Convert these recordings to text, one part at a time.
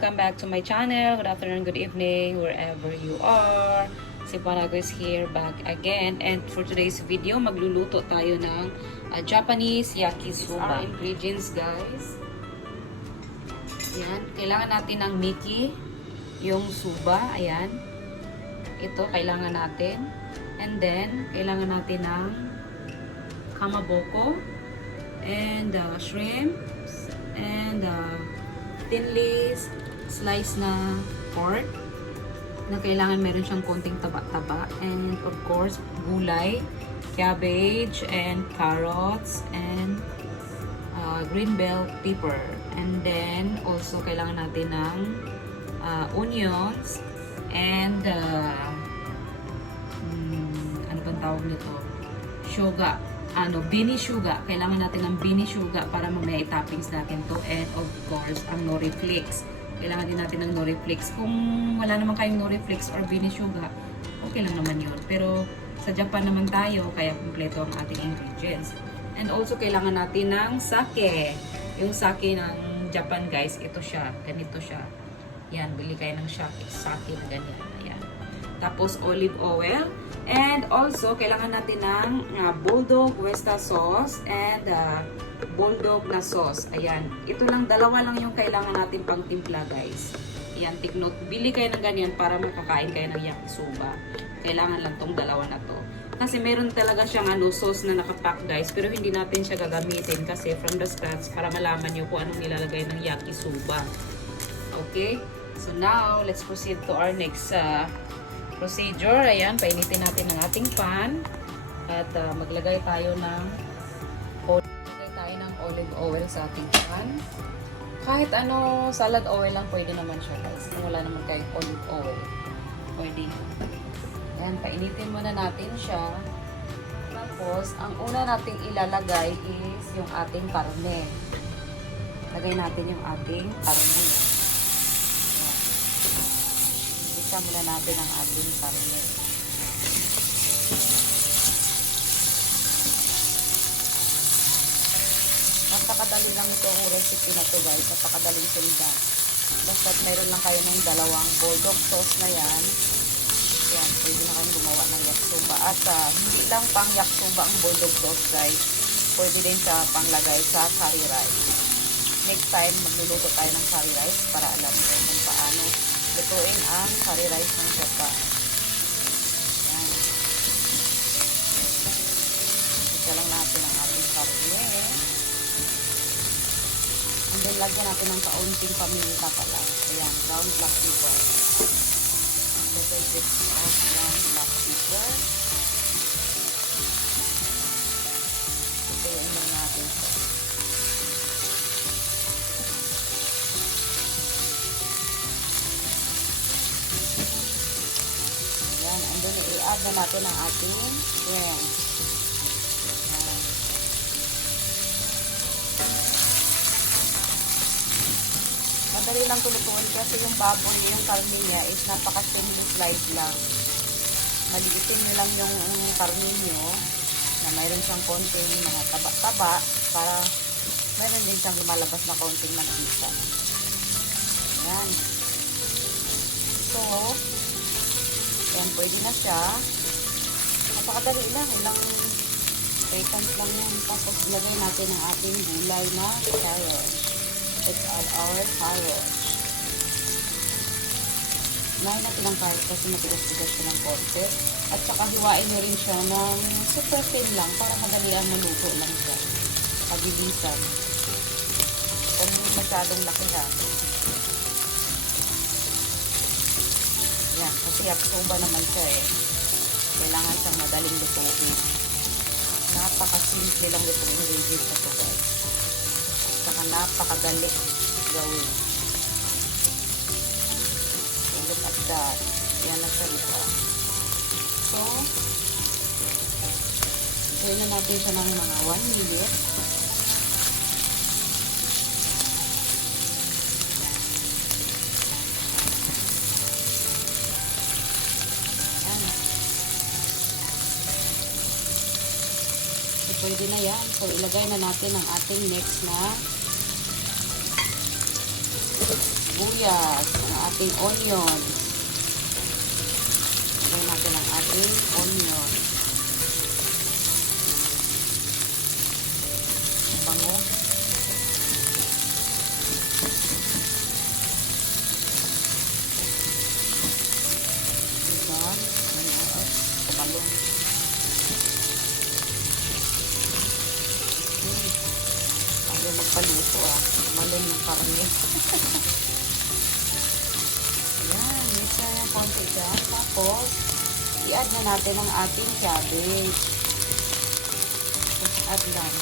welcome back to my channel. Good afternoon, good evening, wherever you are. Cebuana is here back again. And for today's video, magluluto tayo ng Japanese Yakisoba. Our ingredients, guys. Ayan, kailangan natin ng miki, yung suba, ayan. Ito, kailangan natin. And then, kailangan natin ng kamaboko, and shrimps, and thinly sliced na pork na kailangan meron siyang konting taba-taba, and of course gulay, cabbage and carrots, and green bell pepper, and then also kailangan natin ng onions, and ano bang tawag nito, sugar, bini sugar. Kailangan natin ng bini sugar para mamaya i-toppings natin to. And of course, ang nori flakes. Kailangan din natin ng nori flakes. Kung wala naman kayong nori flakes or bini sugar, okay lang naman yun. Pero sa Japan naman tayo, kaya kumpleto ang ating ingredients. And also, kailangan natin ng sake. Yung sake ng Japan, guys, ito siya. Ganito siya. Yan, bili kayo ng sake na ganyan. Ayan. Tapos, olive oil. And also, kailangan natin ng bulldog westa sauce and bulldog na sauce. Ayan. Ito lang, dalawa lang yung kailangan natin pang timpla, guys. Ayan, take note. Bili kayo ng ganyan para makakain kayo ng yakisoba. Kailangan lang tong dalawa na to. Kasi meron talaga siyang sauce na nakapack, guys. Pero hindi natin siya gagamitin kasi from the scratch para malaman nyo kung anong nilalagay ng yakisoba. Okay? So now, let's proceed to our next procedure. Ayan, painitin natin ang ating pan. At maglagay tayo ng olive oil sa ating pan. Kahit salad oil lang pwede naman siya, guys. Kung wala naman kayong olive oil, pwede. Ayan, painitin muna natin siya. Tapos, ang una nating ilalagay is yung ating karne. Lagay natin yung ating karne. Isa muna natin ang ating karne. Napakadali lang itong recipe na to, guys. Napakadaling sundan. Basta mayroon lang kayo ng dalawang bulldog sauce na yan. Yan, pwede na kayong gumawa ng yakisoba. At hindi lang pang yakisoba ang bulldog sauce, guys. Pwede din sa panglagay sa curry rice. Next time, magluluto tayo ng curry rice para alam mo kung paano lutuin ang curry rice ng Japan. Yan. Isa lang natin ang ating karne. And then, lagyan natin ng kaunting paminta pala. Ayan, brown black pepper. Little bit of brown black pepper. Ito lang natin siya. And then, i-add na natin ang ating shrimp. Ayan. Madali lang tulutuin kasi yung baboy, yung karne niya is napaka-simple slice lang. Maliitin nyo lang yung karne nyo na mayroon siyang konting mga taba-taba para mayroon din siyang lumalabas na konting mantika. Ayan. So, yan, pwede na siya. Napakadali lang. Ilang seconds lang yan. Tapos, ilagay natin ang ating gulay na carrots. Let's add our carrots. Lahat natin ang carrots kasi matigas-tigas siya ng konti. At saka hiwain nyo rin siya ng super thin lang para madali ang maluto lang siya. Pabilisan. Kung hindi masyadong laki lang. Yan, kasi yakisoba naman siya eh. Kailangan siyang madaling lutuin. Napaka-simple lang itong ingredients na ito, guys. Saka napakadali gawin. So, look at that. Yan na siya ito. So, gawin na natin siya ng mga 1 minute. Pwede na yan. So, ilagay na natin ang ating next na sibuyas, ang ating onion. Lagyan natin ang ating onion. Bango. Diba? Kabalong. Ayaw magpaluto Kabalong yung karne. Ayan, mix na yung konti dyan. Tapos, i-add na natin ang ating cabbage. Tapos, add lang.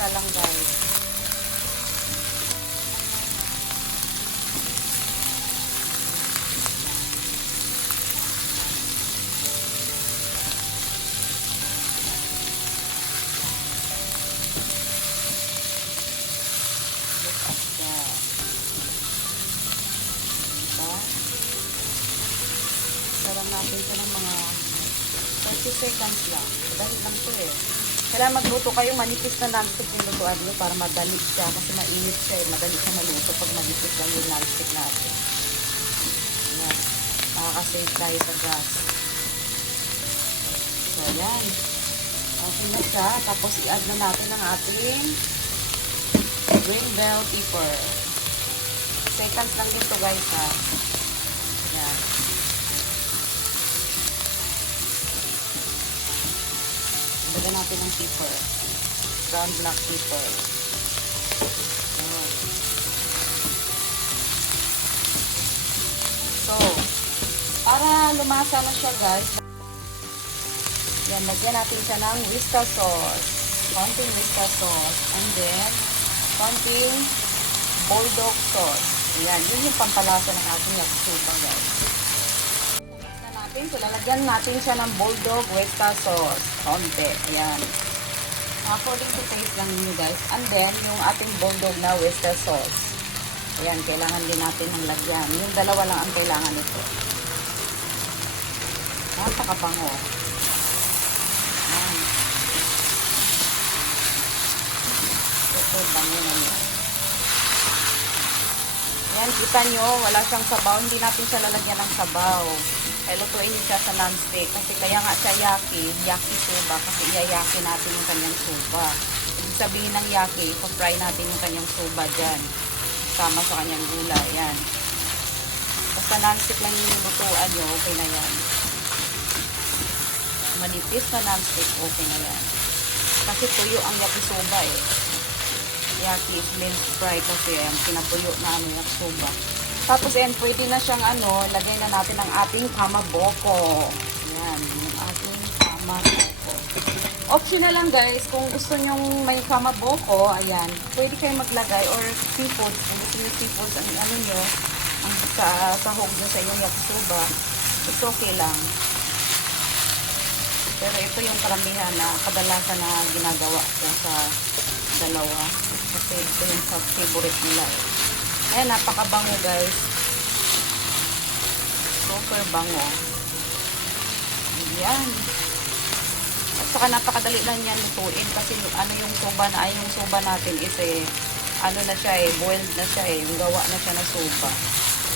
Isa lang guys. Look at that. Diba? Sarang natin ito ng mga 30 seconds lang. Dahil lang ito Kailangan magluto kayo, manipis na non-stick yung lutuan nyo para madali siya. Kasi mainit siya madali siya maluto pag manipis lang yung non-stick natin. Ayan. Makakasave tayo sa gas. So, ayan. Okay na siya. Tapos, i-add na natin ang ating green bell pepper. Seconds lang dito guys Ayan. Lagyan natin ng pepper. Brown black pepper. So, para lumasa na siya guys, yan, lagyan natin siya ng oyster sauce. Konting oyster sauce. And then, konting bulldog sauce. Yan, yun yung pampalasa ng ating yakisoba guys. So, lalagyan natin siya ng bulldog oyster sauce. Konti. Ayan. According to taste lang ninyo guys. And then, yung ating bulldog na oyster sauce. Ayan, kailangan din natin ng lagyan. Yung dalawa lang ang kailangan nito. Napakabango. Ayan. Ito, bango na niya. Ayan, kita nyo, wala siyang sabaw. Hindi natin siya lalagyan ng sabaw. Lutuin siya sa non-stick. Kasi kaya nga siya yakisoba. Kasi iyayaki natin yung kanyang soba. Ibig sabihin ng yaki, pa-fry natin yung kanyang soba dyan. Sama sa kanyang gulay. Yan. Basta non-stick lang yung lutuan nyo, okay na yan. Manipis na non-stick, okay na yan. Kasi tuyo ang yakisoba Yaki is minced fry kasi yan. Pinatuyo na yakisoba. Tapos, pwede na siyang lagay na natin ang ating kamaboko. Ayan, yung ating kamaboko. Optional lang guys, kung gusto nyong may kamaboko, ayan, pwede kayo maglagay or seafood. Kung gusto nyo seafood, ang nyo, ang sahog nyo sa inyong yakisoba, it's okay lang. Pero ito yung karamihan na kadalasan na ginagawa ko sa dalawa. Kasi ito yung favorite nila Ayan, napakabango guys. Super bango. Ayan. At saka napakadali lang yan lutuin kasi yung soba na yung soba natin is na siya boiled na siya yung gawa na siya na soba.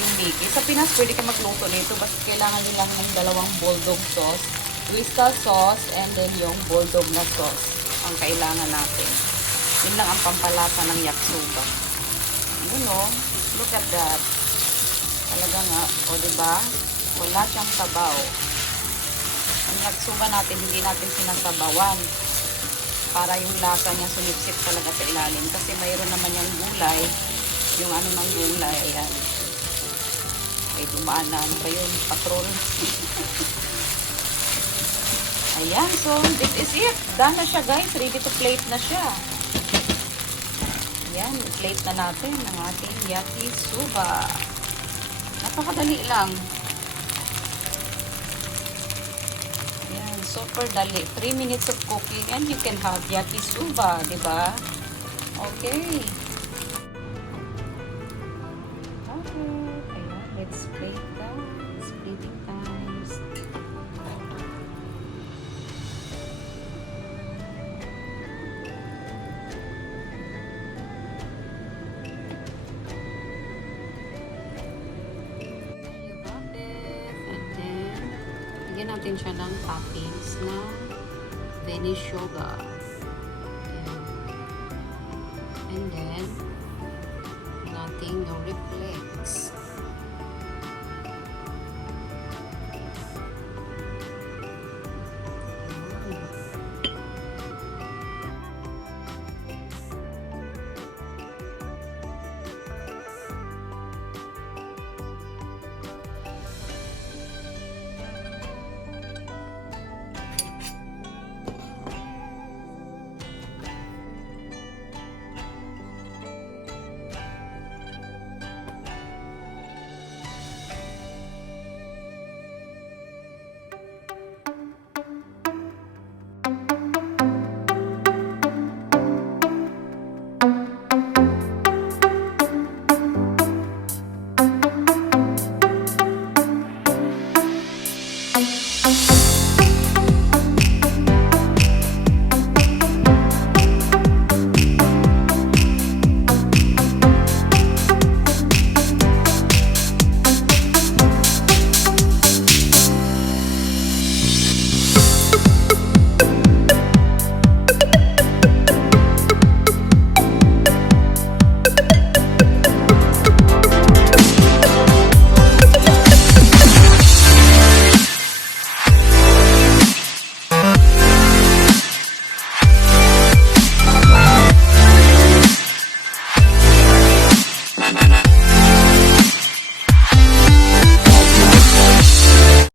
Yung Mickey. Sa Pinas pwede ka magluto nito basta kailangan din lang ng dalawang bulldog sauce, oyster sauce, and then yung bulldog na sauce ang kailangan natin. Yun lang ang pampalasa ng yakisoba. Look at that. Talaga nga, diba? Wala siyang sabaw. Ang yakisoba natin, hindi natin sinasabawan. Para yung lasa niya sumipsip talaga sa ilalim. Kasi mayroon naman yung gulay. Yung ng gulay, ayan. Okay, dumaan na. Ano ba yun? Patrol. Ayan, so this is it. Done na siya guys. Ready to plate na siya. Ayan, i-plate na natin ang ating yakisoba. Napakadali lang. Ayan, super dali. 3 minutes of cooking and you can have yakisoba, diba? Okay. Okay, ayan, let's plate that. Splitting times. natin siya ng toppings na benishoga. And then, nating no reflex.